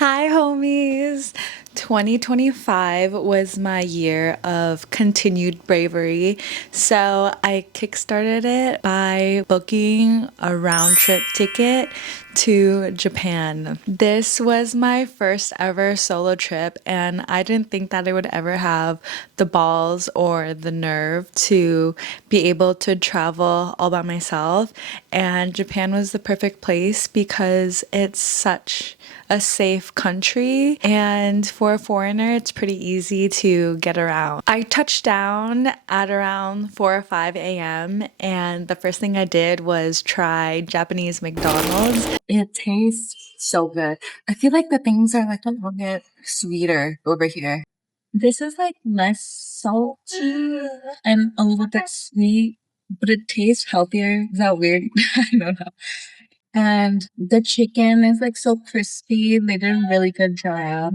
Hi, homies. 2025 was my year of continued bravery. So I kickstarted it by booking a round trip ticket to Japan. This was my first ever solo trip, and I didn't think that I would ever have the balls or the nerve to be able to travel all by myself. And Japan was the perfect place because it's such a safe country, and for a foreigner it's pretty easy to get around. I touched down at around 4 or 5 a.m. and the first thing I did was try Japanese McDonald's. It tastes so good. I feel like the things are like a little bit sweeter over here. This is like less salty and a little bit sweet, but it tastes healthier. Is that weird? I don't know. And the chicken is like so crispy. They did a really good job.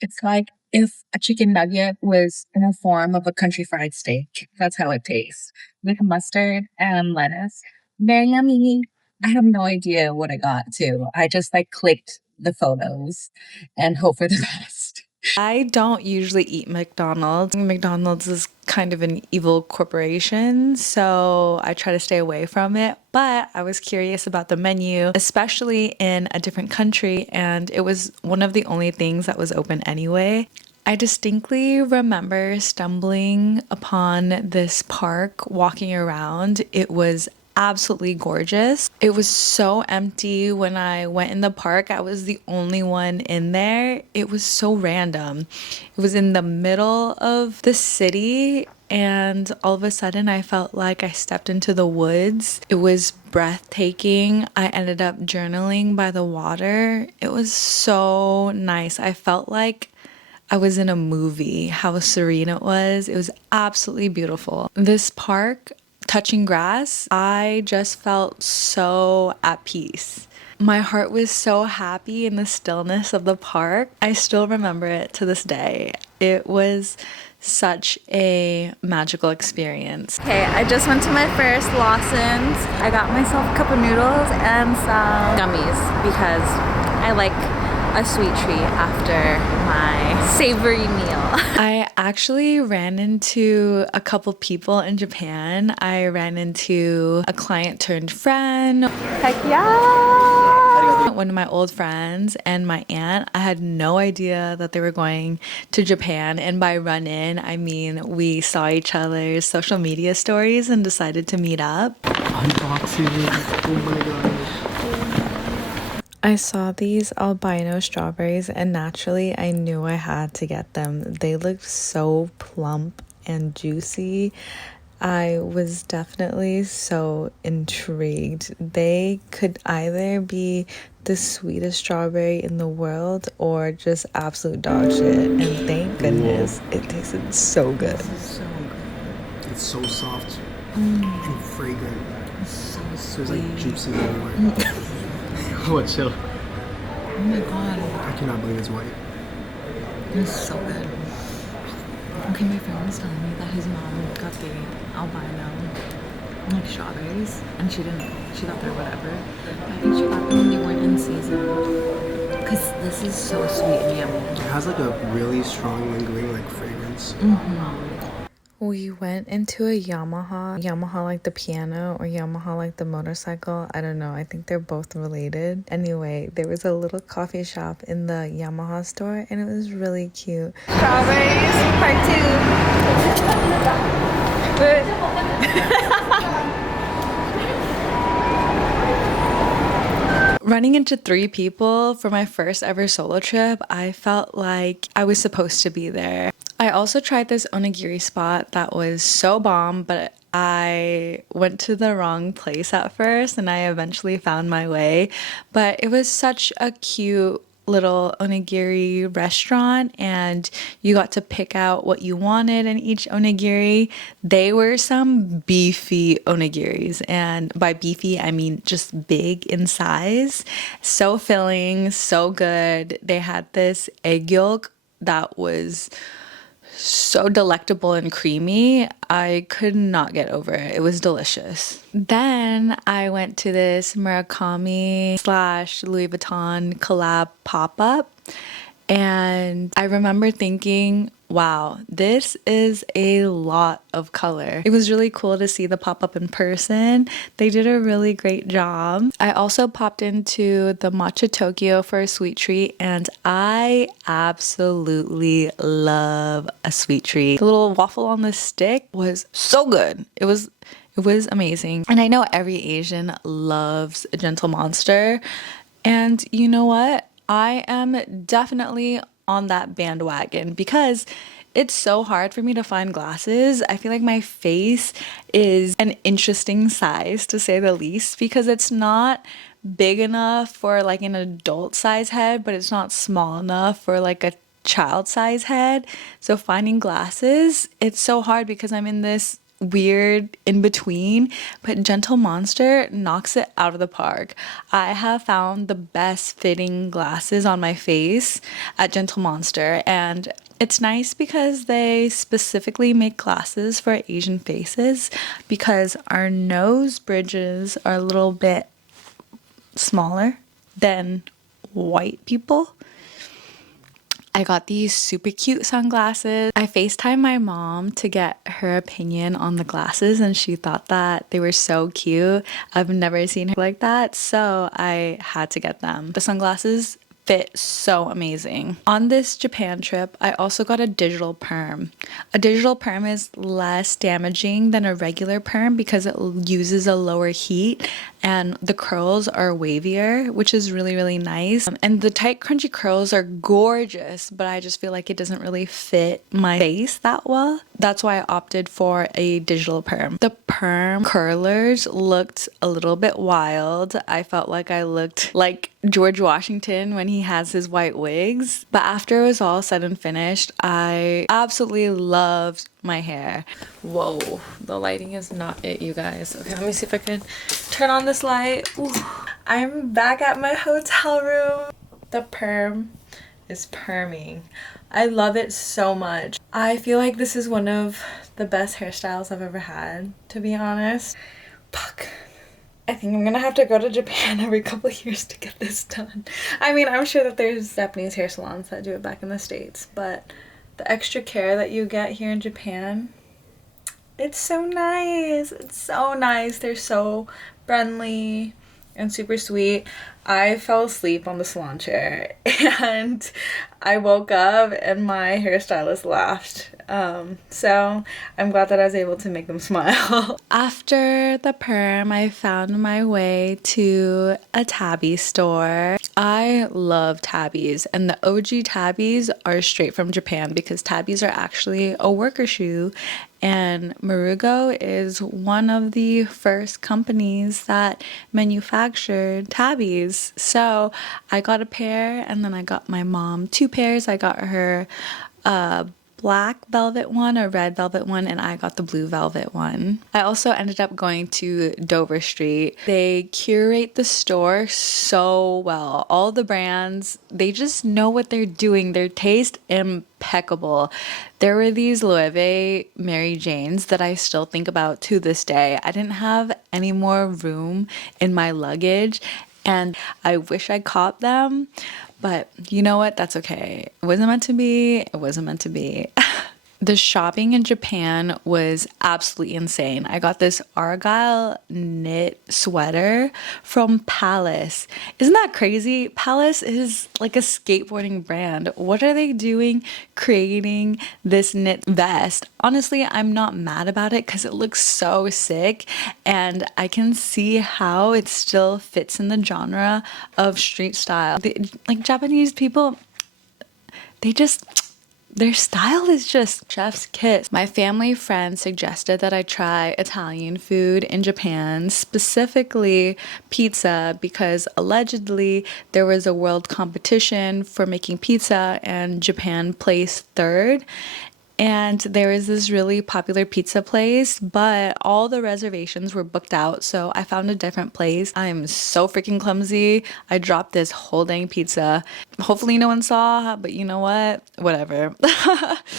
It's like if a chicken nugget was in the form of a country fried steak. That's how it tastes. With mustard and lettuce. Very yummy. I have no idea what I got to. I just like clicked the photos and hope for the best. I don't usually eat McDonald's. McDonald's is kind of an evil corporation, so I try to stay away from it. But I was curious about the menu, especially in a different country, and it was one of the only things that was open anyway. I distinctly remember stumbling upon this park, walking around. It was absolutely gorgeous. It was so empty when I went in the park. I was the only one in there. It was so random. It was in the middle of the city, and all of a sudden I felt like I stepped into the woods. It was breathtaking. I ended up journaling by the water. It was so nice. I felt like I was in a movie, how serene it was. It was absolutely beautiful. This park, touching grass, I just felt so at peace. My heart was so happy in the stillness of the park. I still remember it to this day. It was such a magical experience. Okay, I just went to my first Lawson's. I got myself a cup of noodles and some gummies because I like a sweet treat after my savory meal. I actually ran into a couple people in Japan. I ran into a client turned friend. Heck yeah! One of my old friends and my aunt. I had no idea that they were going to Japan, and by run in, I mean we saw each other's social media stories and decided to meet up. Unboxing. Oh my gosh. I saw these albino strawberries and naturally I knew I had to get them. They looked so plump and juicy. I was definitely so intrigued. They could either be the sweetest strawberry in the world or just absolute dog shit. And thank goodness it tasted so good. This is so good. It's so soft and fragrant. It's so sweet. There's like juicy everywhere. What, chill? Oh my god. I cannot believe it's white. It's so good. Okay, my friend was telling me that his mom got the albino like strawberries and she thought they were whatever. But I think she got them when they weren't in season. Because this is so sweet and yummy. It has like a really strong lingering like fragrance. We went into a Yamaha like the piano or Yamaha like the motorcycle. I don't know. I think they're both related. Anyway, there was a little coffee shop in the Yamaha store and it was really cute. Strawberries, part 2. Running into 3 people for my first ever solo trip, I felt like I was supposed to be there. I also tried this onigiri spot that was so bomb, but I went to the wrong place at first and I eventually found my way. But it was such a cute little onigiri restaurant and you got to pick out what you wanted in each onigiri. They were some beefy onigiris, and by beefy I mean just big in size. So filling, so good. They had this egg yolk that was so delectable and creamy. I could not get over it. It was delicious. Then I went to this Murakami slash Louis Vuitton collab pop-up, and I remember thinking, wow, this is a lot of color. It was really cool to see the pop-up in person. They did a really great job. I also popped into the Matcha Tokyo for a sweet treat, and I absolutely love a sweet treat. The little waffle on the stick was so good. It was amazing. And I know every Asian loves a Gentle Monster. And you know what? I am definitely on that bandwagon because it's so hard for me to find glasses. I feel like my face is an interesting size, to say the least, because it's not big enough for like an adult size head, but it's not small enough for like a child size head. So finding glasses, it's so hard because I'm in this weird in between, but Gentle Monster knocks it out of the park. I have found the best fitting glasses on my face at Gentle Monster, and it's nice because they specifically make glasses for Asian faces because our nose bridges are a little bit smaller than white people. I got these super cute sunglasses. I FaceTimed my mom to get her opinion on the glasses, and she thought that they were so cute. I've never seen her like that, so I had to get them. The sunglasses fit so amazing. On this Japan trip, I also got a digital perm. A digital perm is less damaging than a regular perm because it uses a lower heat and the curls are wavier, which is really, really nice. And the tight, crunchy curls are gorgeous, but I just feel like it doesn't really fit my face that well. That's why I opted for a digital perm. The perm curlers looked a little bit wild. I felt like I looked like George Washington when he has his white wigs. But after it was all said and finished, I absolutely loved my hair. Whoa, the lighting is not it, you guys. Okay, let me see if I can turn on this light. Ooh. I'm back at my hotel room. The perm is perming. I love it so much. I feel like this is one of the best hairstyles I've ever had, to be honest. Fuck. I think I'm gonna have to go to Japan every couple of years to get this done. I mean, I'm sure that there's Japanese hair salons that do it back in the States, but the extra care that you get here in Japan, it's so nice. It's so nice. They're so friendly and super sweet. I fell asleep on the salon chair and I woke up and my hairstylist laughed. So I'm glad that I was able to make them smile. After the perm, I found my way to a tabby store. I love tabbies, and the OG tabbies are straight from Japan because tabbies are actually a worker shoe, and Marugo is one of the first companies that manufactured tabbies. So I got a pair, and then I got my mom 2 pairs. I got her a black velvet one, a red velvet one, and I got the blue velvet one. I also ended up going to Dover Street. They curate the store so well. All the brands, they just know what they're doing. Their taste impeccable. There were these Loewe Mary Janes that I still think about to this day. I didn't have any more room in my luggage, and I wish I caught them, but you know what? That's okay. It wasn't meant to be. It wasn't meant to be. The shopping in Japan was absolutely insane. I got this Argyle knit sweater from Palace. Isn't that crazy? Palace is like a skateboarding brand. What are they doing creating this knit vest? Honestly, I'm not mad about it because it looks so sick and I can see how it still fits in the genre of street style. Like Japanese people, their style is just chef's kiss. My family friend suggested that I try Italian food in Japan, specifically pizza, because allegedly there was a world competition for making pizza and Japan placed 3rd. and there was this really popular pizza place, but all the reservations were booked out, so I found a different place. I'm so freaking clumsy. I dropped this whole dang pizza. Hopefully no one saw, but you know what? Whatever.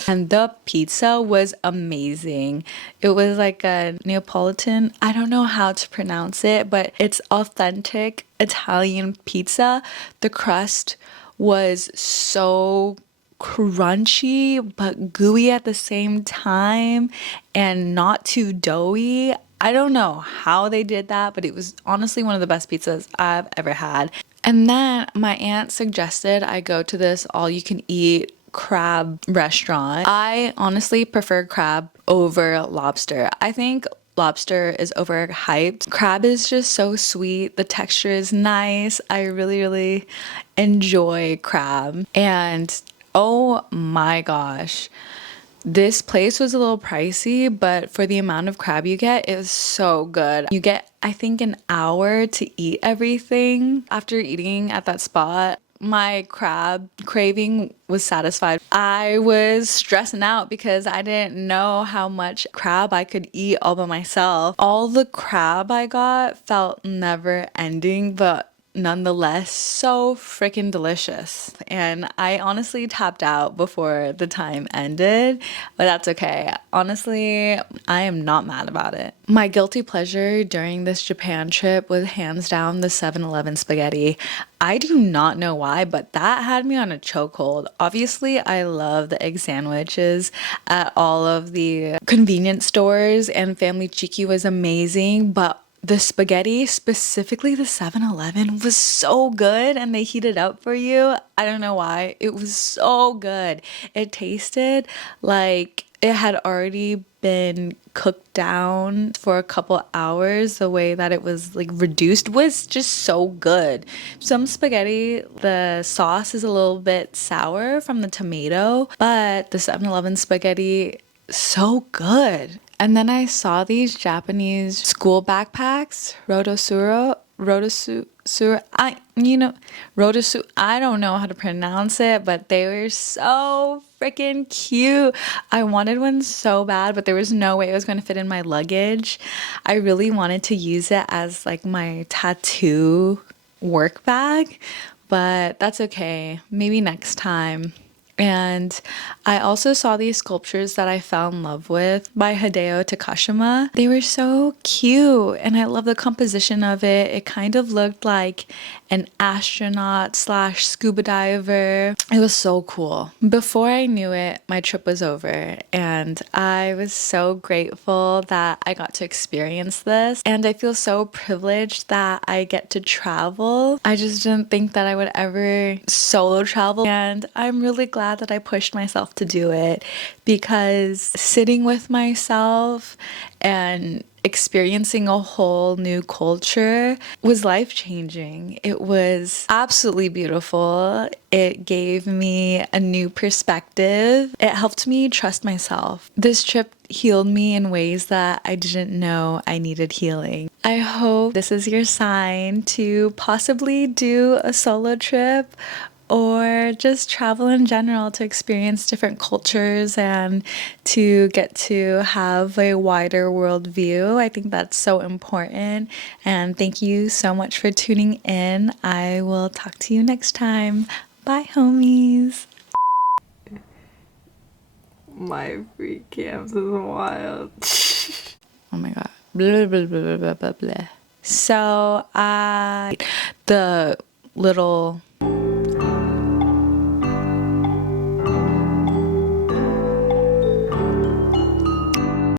And the pizza was amazing. It was like a Neapolitan. I don't know how to pronounce it, but it's authentic Italian pizza. The crust was so crunchy but gooey at the same time and not too doughy. I don't know how they did that, but it was honestly one of the best pizzas I've ever had. And then my aunt suggested I go to this all-you-can-eat crab restaurant. I honestly prefer crab over lobster. I think lobster is overhyped. Crab is just so sweet. The texture is nice. I really enjoy crab. And oh my gosh, this place was a little pricey, but for the amount of crab you get, it was so good. You get, I think, an hour to eat everything. After eating at that spot, my crab craving was satisfied. I was stressing out because I didn't know how much crab I could eat all by myself. All the crab I got felt never ending, but nonetheless so freaking delicious. And I honestly tapped out before the time ended, but that's okay. Honestly, I am not mad about it. My guilty pleasure during this Japan trip was hands down the 7-Eleven spaghetti. I do not know why, but that had me on a chokehold. Obviously, I love the egg sandwiches at all of the convenience stores, and Family Cheeky was amazing, but the spaghetti, specifically the 7-Eleven, was so good, and they heat it up for you. I don't know why. It was so good. It tasted like it had already been cooked down for a couple hours. The way that it was like reduced was just so good. Some spaghetti, the sauce is a little bit sour from the tomato, but the 7-Eleven spaghetti, so good. And then I saw these Japanese school backpacks, I don't know how to pronounce it, but they were so freaking cute. I wanted one so bad, but there was no way it was going to fit in my luggage. I really wanted to use it as like my tattoo work bag, but that's okay. Maybe next time. And I also saw these sculptures that I fell in love with by Hideo Takashima. They were so cute, and I love the composition of it. It kind of looked like an astronaut slash scuba diver. It was so cool. Before I knew it, my trip was over, and I was so grateful that I got to experience this. And I feel so privileged that I get to travel. I just didn't think that I would ever solo travel, and I'm really glad that I pushed myself to do it, because sitting with myself and experiencing a whole new culture was life-changing. It was absolutely beautiful. It gave me a new perspective. It helped me trust myself. This trip healed me in ways that I didn't know I needed healing. I hope this is your sign to possibly do a solo trip or just travel in general to experience different cultures and to get to have a wider world view. I think that's so important. And thank you so much for tuning in. I will talk to you next time. Bye, homies. My free camps is wild. Oh my god. Blah, blah, blah, blah, blah, blah. So the little